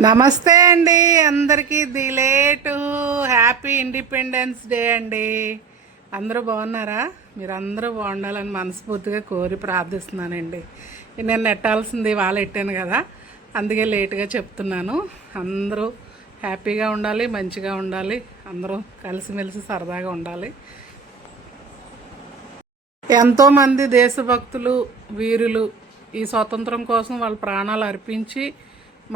నమస్తే అండి. అందరికీ the late. Happy independence day అండి. అందరూ బాగున్నారా? మీరు అందరూ బాగుండాలని మనస్ఫూర్తిగా కోరి ప్రార్థిస్తున్నానండి. నేను నెట్టాల్సింది వాళ్ళు ఎట్టాను కదా? అందుకే లేటుగా చెప్తున్నాను. అందరూ హ్యాపీగా ఉండాలి మంచిగా ఉండాలి. అందరూ కలిసిమెలిసి సరదాగా ఉండాలి. ఎంతోమంది దేశభక్తులు వీరులు ఈ స్వాతంత్రం కోసం వాళ్ళ ప్రాణాలు అర్పించి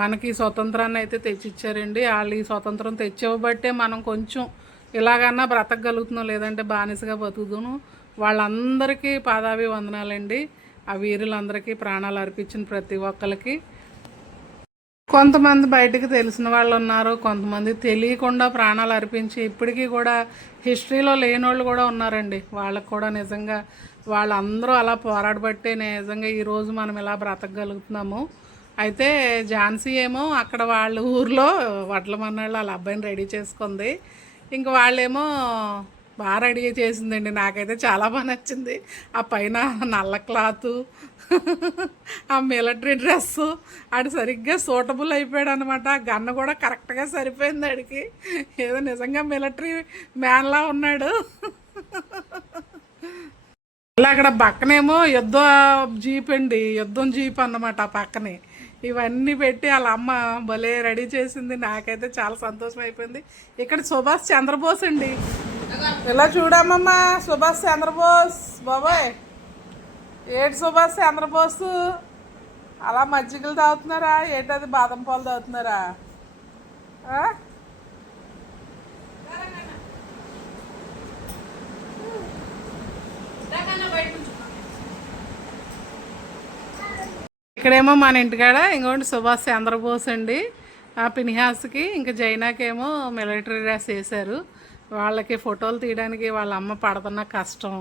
మనకి స్వతంత్రాన్ని అయితే తెచ్చిచ్చారండి. వాళ్ళు ఈ స్వతంత్రం తెచ్చివ్వబట్టే మనం కొంచెం ఇలాగన్నా బ్రతకగలుగుతున్నాం లేదంటే బానిసగా బతుకుతున్నాం. వాళ్ళందరికీ పాదాభి వందనాలండి ఆ వీరులందరికీ ప్రాణాలు అర్పించిన ప్రతి ఒక్కరికి కొంతమంది బయటకు తెలిసిన వాళ్ళు ఉన్నారు కొంతమంది తెలియకుండా ప్రాణాలు అర్పించి ఇప్పటికీ కూడా హిస్టరీలో లేని వాళ్ళు కూడా ఉన్నారండి. వాళ్ళకు కూడా నిజంగా వాళ్ళందరూ అలా పోరాడబట్టే నిజంగా ఈరోజు మనం ఇలా బ్రతకగలుగుతున్నాము. అయితే ఝాన్సీ ఏమో అక్కడ వాళ్ళ ఊర్లో వడ్ల మన్నాళ్ళు వాళ్ళ అబ్బాయిని రెడీ చేసుకుంది. ఇంక వాళ్ళేమో బాగా రెడీ చేసిందండి. నాకైతే చాలా బాగా నచ్చింది. ఆ పైన నల్ల క్లాతు ఆ మిలిటరీ డ్రెస్సు ఆడు సరిగ్గా సూటబుల్ అయిపోయాడు అనమాట గన్న కూడా కరెక్ట్గా సరిపోయింది ఆడికి. ఏదో నిజంగా మిలిటరీ మ్యాన్లా ఉన్నాడు. మళ్ళీ అక్కడ పక్కనేమో యుద్ధ జీప్ అండి. యుద్ధం జీప్ అన్నమాట ఆ పక్కనే. ఇవన్నీ పెట్టి వాళ్ళ అమ్మ భలే రెడీ చేసింది. నాకైతే చాలా సంతోషం అయిపోయింది. ఇక్కడ సుభాష్ చంద్రబోస్ అండి. ఇలా చూడమ్మమ్మా సుభాష్ చంద్రబోస్. బాబాయ్ ఏడు సుభాష్ చంద్రబోస్? అలా మజ్జిగలు తాగుతున్నారా? ఏంటది బాదం పాలు తాగుతున్నారా? బయట ఇక్కడేమో మన ఇంటికాడ ఇంకోటి సుభాష్ చంద్రబోస్ అండి. ఆ పినిహాస్కి ఇంకా జైనాకేమో మిలిటరీ డ్రెస్ వేశారు. వాళ్ళకి ఫోటోలు తీయడానికి వాళ్ళ అమ్మ పడుతున్న కష్టం.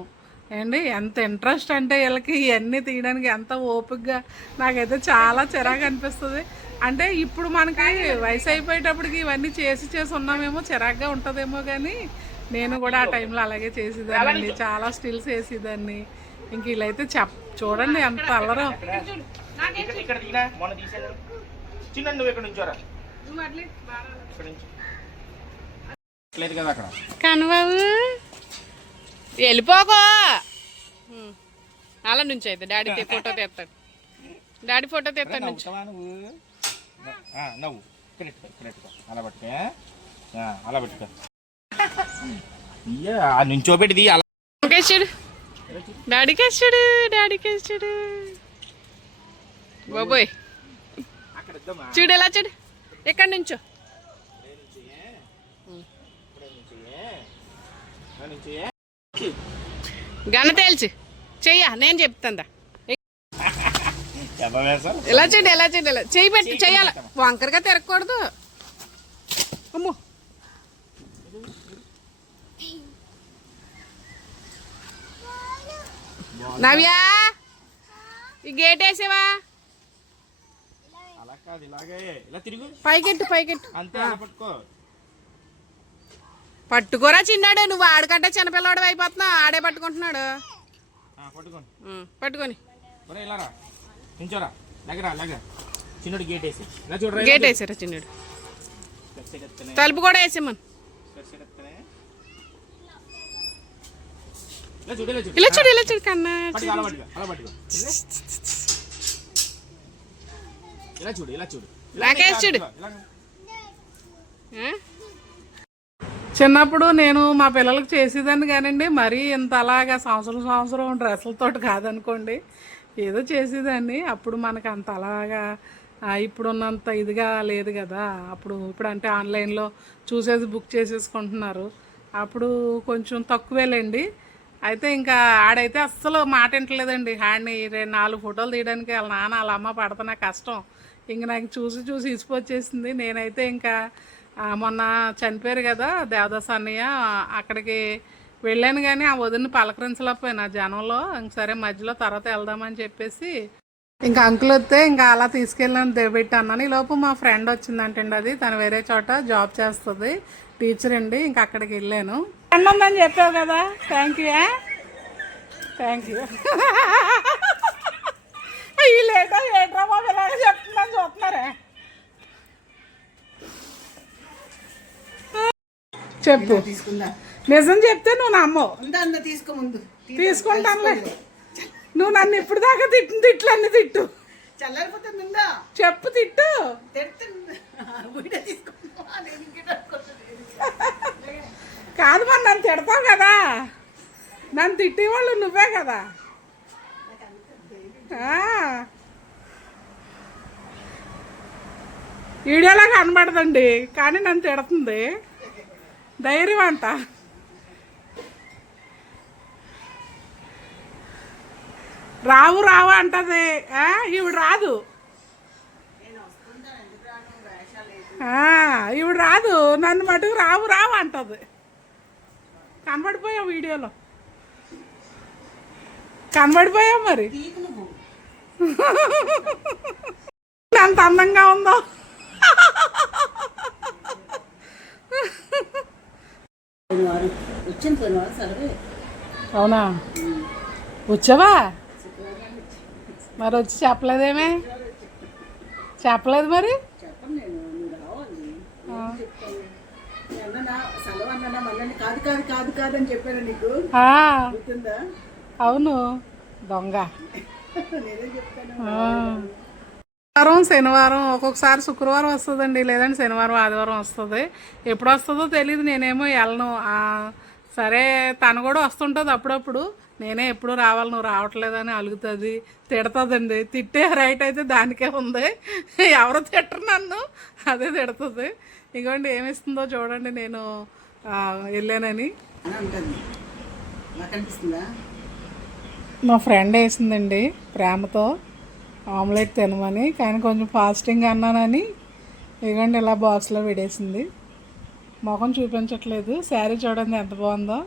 ఏండి ఎంత ఇంట్రెస్ట్ అంటే వీళ్ళకి ఇవన్నీ తీయడానికి ఎంత ఓపికగా నాకైతే చాలా చిరాకు అనిపిస్తుంది. అంటే ఇప్పుడు మనకి వయసు అయిపోయేటప్పటికి ఇవన్నీ చేసి చేసి ఉన్నామేమో చిరాగ్గా ఉంటుందేమో కానీ నేను కూడా ఆ టైంలో అలాగే చేసేదాన్ని చాలా స్టిల్స్ వేసేదాన్ని. ఇంక వీళ్ళైతే చెప్ చూడండి ఎంత అల్లరం. ఇక్కడ ఇక్కడ దిగినా మొన్న తీసాను చిన్న నువ్వు ఇక్కడ నుంచోరా? ఇక్కడ నుంచి లేదు కదా అక్కడ. కనుబాబు వెళ్ళిపోకో. అలా నుంచి అయితే డాడీ ఫోటో తీస్తాడు. డాడీ ఫోటో తీస్తాడు నుంచి. నువ్వు? అలా పట్టుకో ఆ, అలా పెట్టుకో. నుంచోబెట్టిది అలా కేసుడు డాడీ కేసుడు డాడీ కేసుడు బాబోయ్. చూడు ఎలా చూడు. ఎక్కడి నుంచో? గణతేల్చు చెయ్యా నేను చెప్తాందా? ఎలా చూడు ఎలా చూడు ఎలా చెయ్యి పెట్టి చెయ్యాల? వంకరగా తిరగకూడదు. అమ్మో. నవ్యా? ఈ గేట్ వేసేవా? కాదు ఇలాగే. ఇలా తిరుగు. పైకెట్టు పైకెట్టు. అంతే అలా పట్టుకో. పట్టుకోరా చిన్నాడు నువ్వు ఆడకంటే చిన్నపిల్లవాడు అయిపోతున్నావు ఆడే పట్టుకుంటున్నాడు. పట్టుకోండి. పట్టుకొని. ఒరే ఇలా రా. నించోరా. దగ్గర దగ్గర చిన్నడు గేట్ వేసి. ఇలా చూడరా గేట్ వేసారా చిన్నాడు. తలుపు కూడా వేసామని ఇలా చూడు ఇలా చూడు. కన్నా పట్టుకో అలా పట్టుకో అలా పట్టుకో. ఇలా చూడు ఇలా చూడు. నాకేసి చూడు. చిన్నప్పుడు నేను మా పిల్లలకు చేసేదాన్ని కానండి మరీ ఇంత అలాగా సంవత్సరం సంవత్సరం డ్రెస్సులతో కాదనుకోండి. ఏదో చేసేదాన్ని. అప్పుడు మనకు అంత అలాగా ఆ, ఇప్పుడున్నంత ఇదిగా లేదు కదా. అప్పుడు ఇప్పుడు అంటే ఆన్లైన్లో చూసేసి బుక్ చేసేసుకుంటున్నారు. అప్పుడు కొంచెం తక్కువేలేండి. అయితే ఇంకా ఆడైతే అస్సలు మాట వింటలేదండి. ఆడిని రెండు నాలుగు ఫోటోలు తీయడానికి వాళ్ళ నాన్న వాళ్ళ అమ్మ పడుతున్న కష్టం. ఇంక నాకు చూసి చూసి ఇసుకొచ్చేసింది నేనైతే ఇంకా మొన్న చనిపోయారు కదా దేవదాస్ అన్నయ్య అక్కడికి వెళ్ళాను కానీ ఆ వదిన పలకరించలేకపోయినా. జనంలో ఇంక సరే మధ్యలో తర్వాత వెళ్దామని చెప్పేసి ఇంకా అంకుల్ వస్తే ఇంకా అలా తీసుకెళ్ళాను దిగబెట్టి అన్నాను. ఈలోపు లోపు మా ఫ్రెండ్ వచ్చిందంటండి అది. తను వేరే చోట జాబ్ చేస్తుంది. టీచర్ అండి ఇంకా అక్కడికి వెళ్ళాను. ఫ్రెండ్ ఉందని చెప్పావు కదా. థ్యాంక్ యూ థ్యాంక్ యూ లేదా ఏంట్రా బాబు ఇలాగ చెప్తున్నాను చూస్తున్నారా? చెప్పు. తీసుకుందా? నిజం చెప్తే నువ్వు నమ్మవు. తీసుకో ముందు. తీసుకుంటానులే నువ్వు నన్ను ఇప్పుడు దాకా తిట్టు తిట్లు అన్ని తిట్టు. చల్లారిపోతుందా చెప్పు తిట్టు. కాదు మరి నన్ను తిడతావు కదా. నన్ను తిట్టేవాళ్ళు నువ్వే కదా. వీడియోలా కనబడదండి కానీ నన్ను తిడుతుంది. ధైర్యం అంట రావు రావు అంటది. ఈవిడ రాదు. ఈవిడ రాదు. నన్ను మటుకు రావు రావు అంటది. కనబడిపోయావు వీడియోలో. కనబడిపోయావు మరి. ఎంత అందంగా ఉందో? అవునా? వచ్చావా? మరి వచ్చి చెప్పలేదేమే? చెప్పలేదు మరి? అవును. దొంగ. శనివారం శనివారం ఒక్కొక్కసారి శుక్రవారం వస్తుందండి లేదంటే శనివారం ఆదివారం వస్తుంది. ఎప్పుడు వస్తుందో తెలియదు నేనేమో వెళ్ళను. సరే తను కూడా వస్తుంటుంది అప్పుడప్పుడు. నేనే ఎప్పుడు రావాలి నువ్వు రావట్లేదని అలుగుతుంది తిడుతుందండి. తిట్టే రైట్ అయితే దానికే ఉంది. ఎవరు తిట్టరు నన్ను అదే తిడుతుంది. ఇగోండి ఏమిస్తుందో చూడండి నేను వెళ్ళానని. అనిపిస్తుందా మా ఫ్రెండ్ వేసిందండి ప్రేమతో. ఆమ్లెట్ తినమని కానీ కొంచెం ఫాస్టింగ్ అన్నానని ఇదిగోండి ఇలా బాక్స్లో విడేసింది ముఖం చూపించట్లేదు. శారీ చూడండి ఎంత బాగుందో.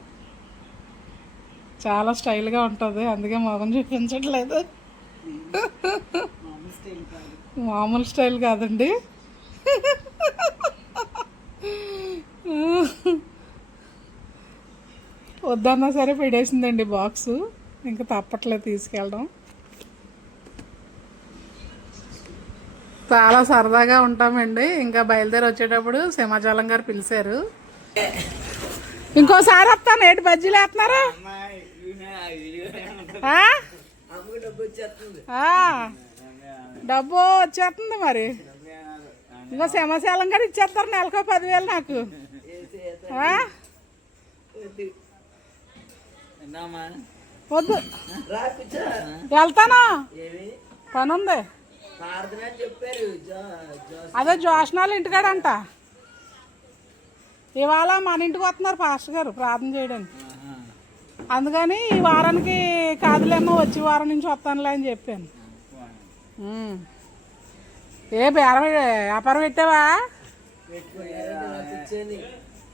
చాలా స్టైల్గా ఉంటుంది అందుకే ముఖం చూపించట్లేదు. మామూలు స్టైల్ మామూలు స్టైల్ కాదండి. వద్దన్నా సరే పెడేసిందండి బాక్సు. ఇంకా తప్పట్లేదు తీసుకెళ్ళడం. చాలా సరదాగా ఉంటామండి. ఇంకా బయలుదేరి వచ్చేటప్పుడు సింహాచలం గారు పిలిచారు. ఇంకోసారి వస్తాను. ఏటి బజ్జీలు వేస్తున్నారు. డబ్బు వచ్చేస్తుంది మరి. ఇంకా సింహాచలం గారు ఇచ్చేస్తారు నెలకో పదివేలు నాకు. ఆ? వద్దు. వెళ్తాను? పని ఉంది అదే జోషనాలు ఇంటికాడంట. ఇవాళ మన ఇంటికి వస్తున్నారు పాస్టర్ గారు ప్రార్థన చేయడానికి. అందుకని ఈ వారానికి కాదులేమో వచ్చే వారం నుంచి వస్తానులే అని చెప్పాను. ఏ బేరం వ్యాపారం పెట్టావా?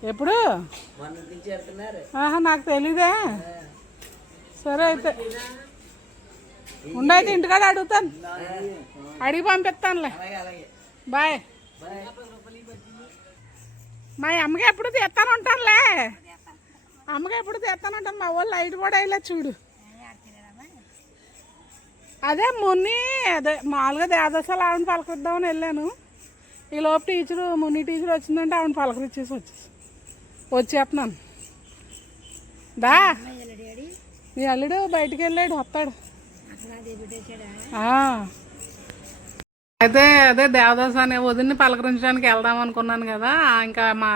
ఎప్పుడు? ఆహా నాకు తెలీదే. సరే అయితే. ఉండైతే ఇంటికాడ అడుగుతాను. అడిగి పంపిస్తానులే. బాయ్. మా అమ్మకి ఎప్పుడు తీస్తాను ఉంటానులే. అమ్మకి ఎప్పుడు తెస్తాను ఉంటాను. మా వాళ్ళు లైట్ కూడా వేయలే చూడు. అదే మొన్నీ అదే మామూలుగా దేదశాలు ఆవిడ పలకరిద్దామని వెళ్ళాను. ఈ లోపు టీచరు ముని టీచర్ వచ్చిందంటే ఆవిడ పలకరించేసి వచ్చేసి వచ్చేస్తున్నాను. దా. నీ అల్లుడు బయటికి వెళ్ళాడు వస్తాడు. అయితే అదే దేవదాస్ అనే వదిన్ని పలకరించడానికి వెళ్దాం అనుకున్నాను కదా. ఇంకా మా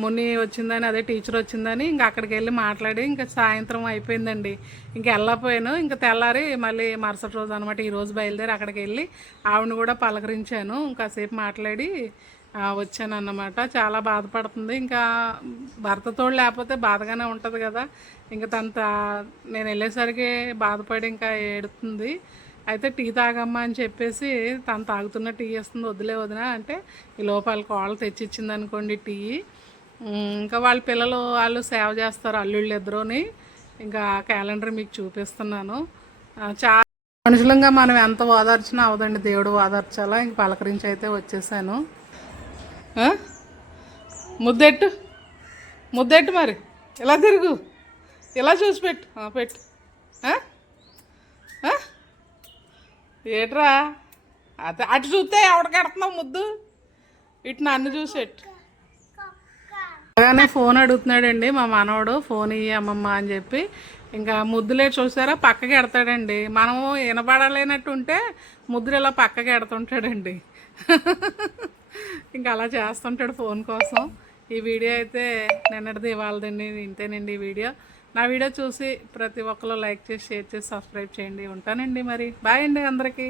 ముని వచ్చిందని అదే టీచర్ వచ్చిందని ఇంకా అక్కడికి వెళ్ళి మాట్లాడి ఇంకా సాయంత్రం అయిపోయిందండి. ఇంకా వెళ్ళకపోయాను ఇంకా తెల్లారి మళ్ళీ మరుసటి రోజు అనమాట ఈరోజు బయలుదేరి అక్కడికి వెళ్ళి ఆవిడని కూడా పలకరించాను. ఇంకాసేపు మాట్లాడి వచ్చానన్నమాట. వచ్చాను అన్నమాట చాలా బాధపడుతుంది. ఇంకా భర్తతో లేకపోతే బాధగానే ఉంటుంది కదా. ఇంకా తను తా- నేను వెళ్ళేసరికి బాధపడి ఇంకా ఏడుతుంది. అయితే టీ తాగమ్మా అని చెప్పేసి తను తాగుతున్న టీ ఇస్తుంది వదిలే వదిన అంటే ఈ లోపల కోళ్ళు తెచ్చిచ్చింది అనుకోండి టీ. ఇంకా వాళ్ళ పిల్లలు వాళ్ళు సేవ చేస్తారు అల్లుళ్ళు ఇద్దరుని. ఇంకా క్యాలెండర్ మీకు చూపిస్తున్నాను. చాలా మనుషులంగా మనం ఎంత ఓదార్చినా అవదండి. దేవుడు ఓదార్చాలా? ఇంక పలకరించి అయితే వచ్చేసాను. ముద్దెట్టు? ముద్దెట్టు మరి. ఇలా తిరుగు? ఇలా చూసి పెట్టు? పెట్టు. ఏట్రా? అదే అటు చూస్తే ఎవడికెడుతున్నావు ముద్దు? ఇటు నన్ను చూసేట్టు అలానే ఫోన్ అడుగుతున్నాడండి మా మనవడు. ఫోన్ ఇయ్యి అమ్మమ్మ అని చెప్పి. ఇంకా ముద్దులే చూసారా? పక్కకి ఎడతాడండి. మనము వినపడలేనట్టు ఉంటే ముద్దులు ఇలా పక్కకి ఎడుతుంటాడండి. ఇంకా అలా చేస్తుంటాడు ఫోన్ కోసం. ఈ వీడియో అయితే నిన్నటిది ఇవాళదండి ఇంతేనండి ఈ వీడియో. నా వీడియో చూసి ప్రతి ఒక్కరు లైక్ చేసి షేర్ చేసి సబ్స్క్రైబ్ చేయండి. ఉంటానండి మరి. బాయ్ అండి అందరికీ.